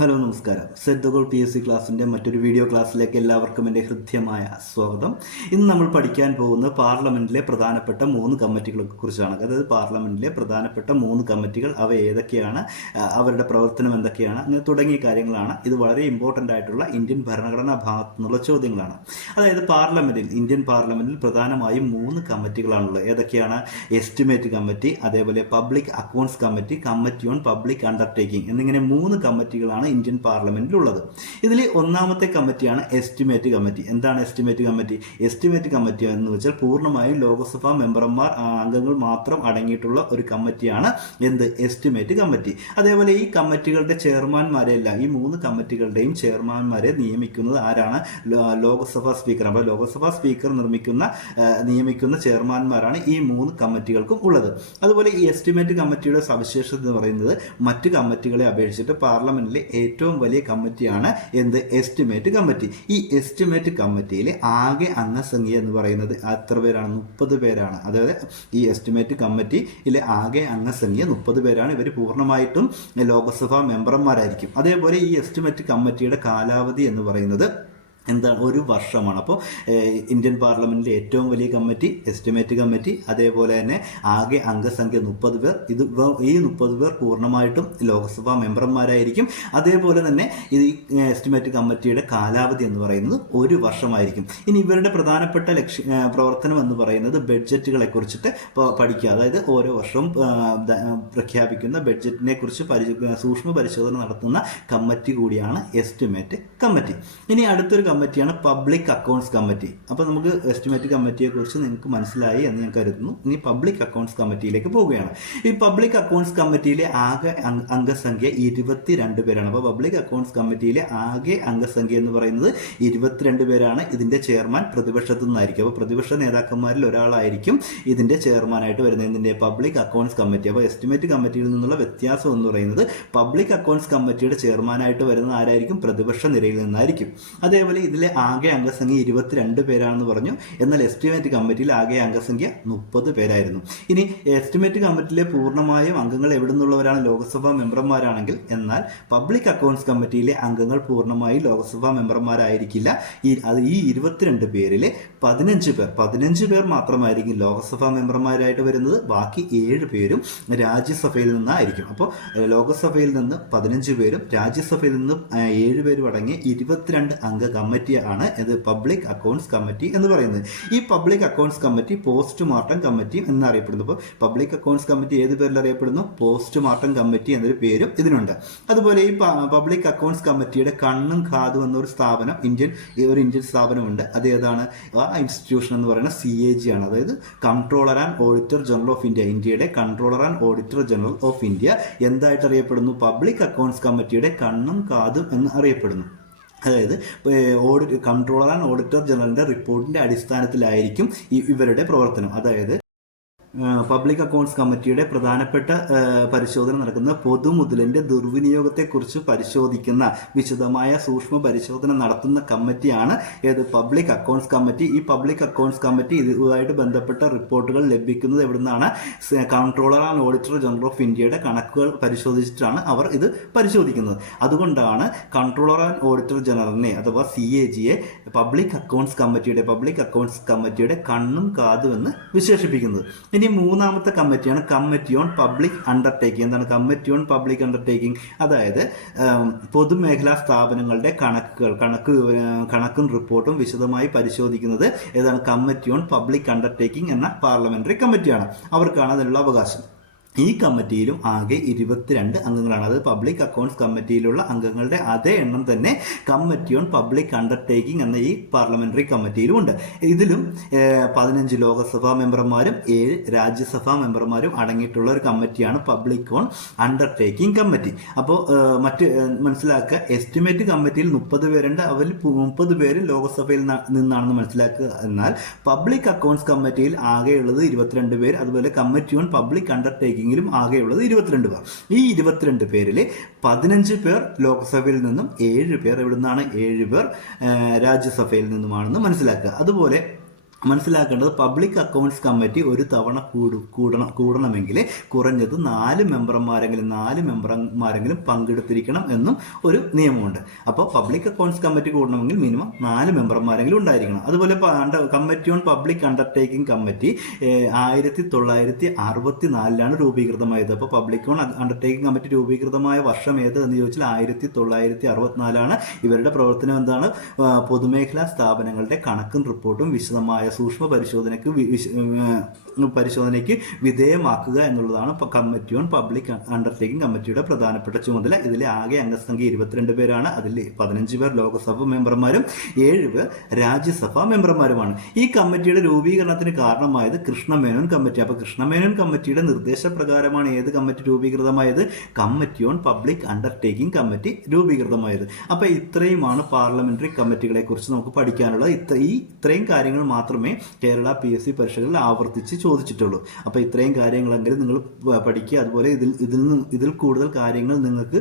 Hello നമസ്കാരം. Set the goal PSC ക്ലാസ്സിൻ്റെ മറ്റൊരു വീഡിയോ ക്ലാസ്സിലേക്ക് എല്ലാവർക്കും എൻ്റെ ഹൃദ്യമായ സ്വാഗതം. ഇന്ന് നമ്മൾ പഠിക്കാൻ പോകുന്ന പാർലമെൻറ്റിലെ പ്രധാനപ്പെട്ട 3 കമ്മിറ്റികളെ കുറിച്ചാണ്. അതായത് പാർലമെൻറ്റിലെ പ്രധാനപ്പെട്ട 3 കമ്മിറ്റികൾ, അവ ഏതൊക്കെയാണ്, അവരുടെ പ്രവർത്തനം എന്തൊക്കെയാണ്, അങ്ങനെ തുടങ്ങിയ കാര്യങ്ങളാണ്. ഇത് വളരെ ഇമ്പോർട്ടൻ്റ് ആയിട്ടുള്ള ഇന്ത്യൻ ഭരണഘടനാ ഭാഗത്തു നിന്നുള്ള ചോദ്യങ്ങളാണ്. അതായത് ഇന്ത്യൻ പാർലമെൻറ്റിൽ പ്രധാനമായും 3 കമ്മിറ്റികളാണുള്ളത്. ഏതൊക്കെയാണ്? എസ്റ്റിമേറ്റ് കമ്മിറ്റി, അതേപോലെ public accounts committee, committee on public undertaking എന്നിങ്ങനെ 3 കമ്മിറ്റികളാണ് ഇന്ത്യൻ പാർലമെന്റിലുള്ളത്. ഇതിൽ ഒന്നാമത്തെ കമ്മിറ്റിയാണ് എസ്റ്റിമേറ്റ് കമ്മിറ്റി. എന്താണ് എസ്റ്റിമേറ്റ് കമ്മിറ്റി? എസ്റ്റിമേറ്റ് കമ്മിറ്റി എന്ന് വെച്ചാൽ പൂർണ്ണമായും ലോക്സഭാ മെമ്പർമാർ അംഗങ്ങൾ മാത്രം അടങ്ങിയിട്ടുള്ള ഒരു കമ്മിറ്റിയാണ് എസ്റ്റിമേറ്റ് കമ്മിറ്റി. അതേപോലെ ഈ കമ്മിറ്റികളുടെ ചെയർമാൻമാരെല്ലാം, ഈ 3 കമ്മിറ്റികളുടെയും ചെയർമാൻമാരെ നിയമിക്കുന്നത് ആരാണ്? ലോക്സഭാ സ്പീക്കർ. അപ്പോൾ ലോക്സഭാ സ്പീക്കർ നിയമിക്കുന്ന ചെയർമാൻമാരാണ് ഈ 3 കമ്മിറ്റികൾക്കും ഉള്ളത്. അതുപോലെ ഈ എസ്റ്റിമേറ്റ് കമ്മിറ്റിയുടെ സവിശേഷത എന്ന് പറയുന്നത് മറ്റ് കമ്മിറ്റികളെ അപേക്ഷിച്ചിട്ട് പാർലമെന്റിലെ ഏറ്റവും വലിയ കമ്മിറ്റിയാണ് എസ്റ്റിമേറ്റ് കമ്മിറ്റി. ഈ എസ്റ്റിമേറ്റ് കമ്മിറ്റിയിലെ ആകെ അംഗസംഖ്യ എന്ന് പറയുന്നത് എത്ര പേരാണ്? 30 പേരാണ്. അതായത് ഈ എസ്റ്റിമേറ്റ് കമ്മിറ്റിയിലെ ആകെ അംഗസംഖ്യ 30 പേരാണ്. ഇവർ പൂർണ്ണമായിട്ടും ലോക്സഭാ മെമ്പർമാരായിരിക്കും. അതേപോലെ ഈ എസ്റ്റിമേറ്റ് കമ്മിറ്റിയുടെ കാലാവധി എന്ന് പറയുന്നത് എന്താണ്? 1 വർഷമാണ്. അപ്പോൾ ഇന്ത്യൻ പാർലമെൻറ്റിലെ ഏറ്റവും വലിയ കമ്മിറ്റി എസ്റ്റിമേറ്റ് കമ്മിറ്റി, അതേപോലെ തന്നെ ആകെ അംഗസംഖ്യ 30 പേർ. ഈ 30 പേർ പൂർണ്ണമായിട്ടും ലോക്സഭാ മെമ്പർമാരായിരിക്കും. അതേപോലെ തന്നെ ഈ എസ്റ്റിമേറ്റ് കമ്മിറ്റിയുടെ കാലാവധി എന്ന് പറയുന്നത് 1 വർഷമായിരിക്കും. ഇനി ഇവരുടെ പ്രധാനപ്പെട്ട പ്രവർത്തനം എന്ന് പറയുന്നത് ബഡ്ജറ്റുകളെ കുറിച്ചിട്ട് പഠിക്കുക. അതായത് ഓരോ വർഷവും പ്രഖ്യാപിക്കുന്ന ബഡ്ജറ്റിനെ കുറിച്ച് സൂക്ഷ്മ പരിശോധന നടത്തുന്ന കമ്മിറ്റി കൂടിയാണ് എസ്റ്റിമേറ്റ് കമ്മിറ്റി. ഇനി അടുത്തൊരു കമ്മിറ്റിയാണ് പബ്ലിക് അക്കൗണ്ട്സ് കമ്മിറ്റി. അപ്പോൾ നമുക്ക് എസ്റ്റിമേറ്റ് കമ്മിറ്റിയെ കുറിച്ച് നിങ്ങൾക്ക് മനസ്സിലായി എന്ന് ഞാൻ കരുതുന്നു. ഇനി പബ്ലിക് അക്കൗണ്ട്സ് കമ്മിറ്റിയിലേക്ക് പോവുകയാണ്. ഈ പബ്ലിക് അക്കൗണ്ട്സ് കമ്മിറ്റിയിലെ ആകെ അംഗസംഖ്യ 22 പേരാണ്. അപ്പോൾ പബ്ലിക് അക്കൗണ്ട്സ് കമ്മിറ്റിയിലെ ആകെ അംഗസംഖ്യ എന്ന് പറയുന്നത് 22 പേരാണ്. ഇതിന്റെ ചെയർമാൻ പ്രതിപക്ഷത്തു നിന്നായിരിക്കും. അപ്പോൾ പ്രതിപക്ഷ നേതാക്കന്മാരിൽ ഒരാളായിരിക്കും ഇതിന്റെ ചെയർമാനായിട്ട് വരുന്നത്, ഇതിന്റെ പബ്ലിക് അക്കൗണ്ട്സ് കമ്മിറ്റി. അപ്പോൾ എസ്റ്റിമേറ്റ് കമ്മിറ്റിയിൽ നിന്നുള്ള വ്യത്യാസം എന്ന് പറയുന്നത് പബ്ലിക് അക്കൗണ്ട്സ് കമ്മിറ്റിയുടെ ചെയർമാനായിട്ട് വരുന്നത് ആരായിരിക്കും? പ്രതിപക്ഷ നിരയിൽ നിന്നായിരിക്കും. അതേപോലെ ഇതിലെ ആകെ അംഗസംഖ്യ 22 പേരാണെന്ന് പറഞ്ഞു. എന്നാൽ എസ്റ്റിമേറ്റ് കമ്മിറ്റിയിൽ ആകെ അംഗസംഖ്യ 30 പേരായിരുന്നു. ഇനി എസ്റ്റിമേറ്റ് കമ്മിറ്റിയിലെ പൂർണ്ണമായും അംഗങ്ങൾ എവിടെ നിന്നുള്ളവരാണ്? ലോക്സഭാ മെമ്പർമാരാണെങ്കിൽ. എന്നാൽ പബ്ലിക് അക്കൗണ്ട്സ് കമ്മിറ്റിയിലെ അംഗങ്ങൾ പൂർണ്ണമായും ലോക്സഭാ മെമ്പർമാരായിരിക്കില്ല. ഈ 22 പേരിൽ 15 പേർ മാത്രമായിരിക്കും ലോക്സഭാ മെമ്പർമാരായിട്ട് വരുന്നത്. ബാക്കി 7 പേരും രാജ്യസഭയിൽ നിന്നായിരിക്കും. അപ്പോൾ ലോക്സഭയിൽ നിന്ന് 15 പേരും രാജ്യസഭയിൽ നിന്ന് 7 പേരും അടങ്ങിയ 22 അംഗ കമ്മിറ്റിയാണ് പബ്ലിക് അക്കൗണ്ട്സ് കമ്മിറ്റി എന്ന് പറയുന്നത്. ഈ public accounts committee postmortem committee എന്നറിയപ്പെടുന്നു. അപ്പോൾ പബ്ലിക് അക്കൗണ്ട്സ് കമ്മിറ്റി ഏത് പേരിൽ അറിയപ്പെടുന്നു? പോസ്റ്റ്മോർട്ടം കമ്മിറ്റി എന്നൊരു പേരും ഇതിനുണ്ട്. അതുപോലെ ഈ പബ്ലിക് അക്കൗണ്ട്സ് കമ്മിറ്റിയുടെ കണ്ണും കാതും എന്നൊരു സ്ഥാപനം ഇന്ത്യൻ സ്ഥാപനമുണ്ട്. അത് ഏതാണ്? ആ ഇൻസ്റ്റിറ്റ്യൂഷൻ എന്ന് പറയുന്നത് CAG ആണ്. അതായത് controller and auditor general of India. ഇന്ത്യയുടെ controller and auditor general of India എന്തായിട്ട് അറിയപ്പെടുന്നു? പബ്ലിക് അക്കൗണ്ട്സ് കമ്മിറ്റിയുടെ കണ്ണും കാതും എന്ന് അറിയപ്പെടുന്നു. അതായത് കൺട്രോളർ ആൻഡ് ഓഡിറ്റർ ജനറലിന്റെ റിപ്പോർട്ടിന്റെ അടിസ്ഥാനത്തിലായിരിക്കും ഇവരുടെ പ്രവർത്തനം. അതായത് പബ്ലിക് അക്കൗണ്ട്സ് കമ്മിറ്റിയുടെ പ്രധാനപ്പെട്ട പരിശോധന നടക്കുന്ന പൊതുമുതലിന്റെ ദുർവിനിയോഗത്തെക്കുറിച്ച് പരിശോധിക്കുന്ന വിശദമായ സൂക്ഷ്മ പരിശോധന നടത്തുന്ന കമ്മിറ്റിയാണ് പബ്ലിക് അക്കൗണ്ട്സ് കമ്മിറ്റി. ഈ പബ്ലിക് അക്കൗണ്ട്സ് കമ്മിറ്റി ഇതുമായിട്ട് ബന്ധപ്പെട്ട റിപ്പോർട്ടുകൾ ലഭിക്കുന്നത് എവിടുന്നാണ്? Controller and auditor general of ഇന്ത്യയുടെ കണക്കുകൾ പരിശോധിച്ചിട്ടാണ് അവർ ഇത് പരിശോധിക്കുന്നത്. അതുകൊണ്ടാണ് കൺട്രോളർ ആൻഡ് ഓഡിറ്റർ ജനറലിനെ അഥവാ CAGയെ പബ്ലിക് അക്കൗണ്ട്സ് കമ്മിറ്റിയുടെ കണ്ണും കാതും എന്ന് വിശേഷിപ്പിക്കുന്നത്. ഇനി മൂന്നാമത്തെ കമ്മിറ്റിയാണ് കമ്മിറ്റി ഓൺ പബ്ലിക് അണ്ടർടേക്കിംഗ്. എന്താണ് കമ്മിറ്റി ഓൺ പബ്ലിക് അണ്ടർടേക്കിംഗ്? അതായത് പൊതുമേഖലാ സ്ഥാപനങ്ങളുടെ കണക്കും റിപ്പോർട്ടും വിശദമായി പരിശോധിക്കുന്നത് ഏതാണ്? കമ്മിറ്റി ഓൺ പബ്ലിക് അണ്ടർടേക്കിംഗ് എന്ന പാർലമെന്ററി കമ്മിറ്റിയാണ്. അവർക്കാണ് അതിനുള്ള അവകാശം. ഈ കമ്മിറ്റിയിലും ആകെ 22 അംഗങ്ങളാണ്. അത് പബ്ലിക് അക്കൗണ്ട്സ് കമ്മിറ്റിയിലുള്ള അംഗങ്ങളുടെ അതേ എണ്ണം തന്നെ കമ്മിറ്റി ഓൺ പബ്ലിക് അണ്ടർടേക്കിംഗ് എന്ന ഈ പാർലമെന്ററി കമ്മിറ്റിയിലും ഉണ്ട്. ഇതിലും 15 ലോക്സഭാ മെമ്പർമാരും 7 രാജ്യസഭാ മെമ്പർമാരും അടങ്ങിയിട്ടുള്ള ഒരു കമ്മിറ്റിയാണ് പബ്ലിക് ഓൺ അണ്ടർടേക്കിംഗ് കമ്മിറ്റി. അപ്പോൾ മനസ്സിലാക്കുക, എസ്റ്റിമേറ്റ് കമ്മിറ്റിയിൽ 30 പേരുണ്ട്. അവരിൽ 30 പേര് ലോക്സഭയിൽ നിന്നാണെന്ന് മനസ്സിലാക്കുക. എന്നാൽ പബ്ലിക് അക്കൗണ്ട്സ് കമ്മിറ്റിയിൽ ആകെയുള്ളത് 22 പേര്. അതുപോലെ കമ്മിറ്റി ഓൺ പബ്ലിക് അണ്ടർടേക്കിംഗ് ആകെയുള്ളത് 22 പേർ. ഈ 22 പേരിൽ 15 പേർ ലോക്സഭയിൽ നിന്നും 7 പേർ എവിടെ നിന്നാണ്? 7 പേർ രാജ്യസഭയിൽ നിന്നുമാണെന്ന് മനസ്സിലാക്കുക. അതുപോലെ മനസ്സിലാക്കേണ്ടത് പബ്ലിക് അക്കൗണ്ട്സ് കമ്മിറ്റി ഒരു തവണ കൂടണമെങ്കിൽ കുറഞ്ഞത് 4 മെമ്പർമാരെങ്കിലും പങ്കെടുത്തിരിക്കണം എന്നും ഒരു നിയമമുണ്ട്. അപ്പോൾ പബ്ലിക് അക്കൗണ്ട്സ് കമ്മിറ്റി കൂടണമെങ്കിൽ മിനിമം 4 മെമ്പർമാരെങ്കിലും ഉണ്ടായിരിക്കണം. അതുപോലെ committee on public undertaking committee 1964 രൂപീകൃതമായത്. അപ്പോൾ പബ്ലിക് ഓൺ അണ്ടർടേക്കിംഗ് കമ്മിറ്റി രൂപീകൃതമായ വർഷം ഏത് എന്ന് ചോദിച്ചാൽ 1964. ഇവരുടെ പ്രവർത്തനം എന്താണ്? പൊതുമേഖലാ സ്ഥാപനങ്ങളുടെ കണക്കും റിപ്പോർട്ടും വിശദമായ സൂക്ഷ്മ പരിശോധനയ്ക്ക് വിധേയമാക്കുക എന്നുള്ളതാണ് കമ്മിറ്റി ഓൺ പബ്ലിക് അണ്ടർടേക്കിംഗ് കമ്മിറ്റിയുടെ പ്രധാനപ്പെട്ട ചുമതല. ഇതിലെ ആകെ അംഗസംഖ്യ 22 പേരാണ്. അതിൽ 15 പേർ ലോക്സഭ മെമ്പർമാരും 7 പേർ രാജ്യസഭാ മെമ്പർമാരുമാണ്. ഈ കമ്മിറ്റിയുടെ രൂപീകരണത്തിന് കാരണമായത് കൃഷ്ണമേനോൻ കമ്മിറ്റി. അപ്പോൾ കൃഷ്ണമേനോൻ കമ്മിറ്റിയുടെ നിർദ്ദേശപ്രകാരമാണ് ഏത് കമ്മിറ്റി രൂപീകൃതമായത്? Committee on public undertaking committee രൂപീകൃതമായത്. അപ്പോൾ ഇത്രയുമാണ് പാർലമെന്ററി കമ്മിറ്റികളെ കുറിച്ച് നമുക്ക് പഠിക്കാനുള്ളത്. ഇത്രയും കാര്യങ്ങൾ മാത്രമേ കേരള PSC പരീക്ഷകളിൽ ആവർത്തിച്ച് ചോദിച്ചിട്ടുള്ളൂ. അപ്പോൾ ഇത്രയും കാര്യങ്ങളെങ്കിലും നിങ്ങൾ പഠിക്കുക. അതുപോലെ ഇതിൽ കൂടുതൽ കാര്യങ്ങൾ നിങ്ങൾക്ക്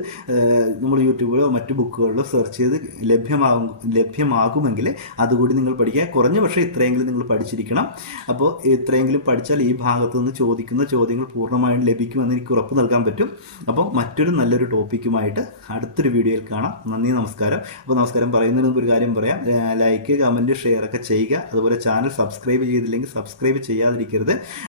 നമ്മൾ യൂട്യൂബിലോ മറ്റു ബുക്കുകളിലോ സെർച്ച് ചെയ്ത് ലഭ്യമാകുമെങ്കിൽ അതുകൂടി നിങ്ങൾ പഠിക്കുക. കുറഞ്ഞ പക്ഷേ ഇത്രയെങ്കിലും നിങ്ങൾ പഠിച്ചിരിക്കണം. അപ്പോൾ ഇത്രയെങ്കിലും പഠിച്ചാൽ ഈ ഭാഗത്ത് നിന്ന് ചോദിക്കുന്ന ചോദ്യങ്ങൾ പൂർണ്ണമായും ലഭിക്കുമെന്ന് എനിക്ക് ഉറപ്പ് നൽകാൻ പറ്റും. അപ്പോൾ മറ്റൊരു നല്ലൊരു ടോപ്പിക്കുമായിട്ട് അടുത്തൊരു വീഡിയോയിൽ കാണാം. നന്ദി, നമസ്കാരം. അപ്പോൾ നമസ്കാരം പറയുന്നതിന് മുമ്പ് ഒരു കാര്യം പറയാം. ലൈക്ക്, കമൻറ്റ്, ഷെയർ ഒക്കെ ചെയ്യുക. അതുപോലെ ചാനൽ സബ്സ്ക്രൈബ് ചെയ്തില്ലെങ്കിൽ സബ്സ്ക്രൈബ് ചെയ്യാതിരിക്കരുത്.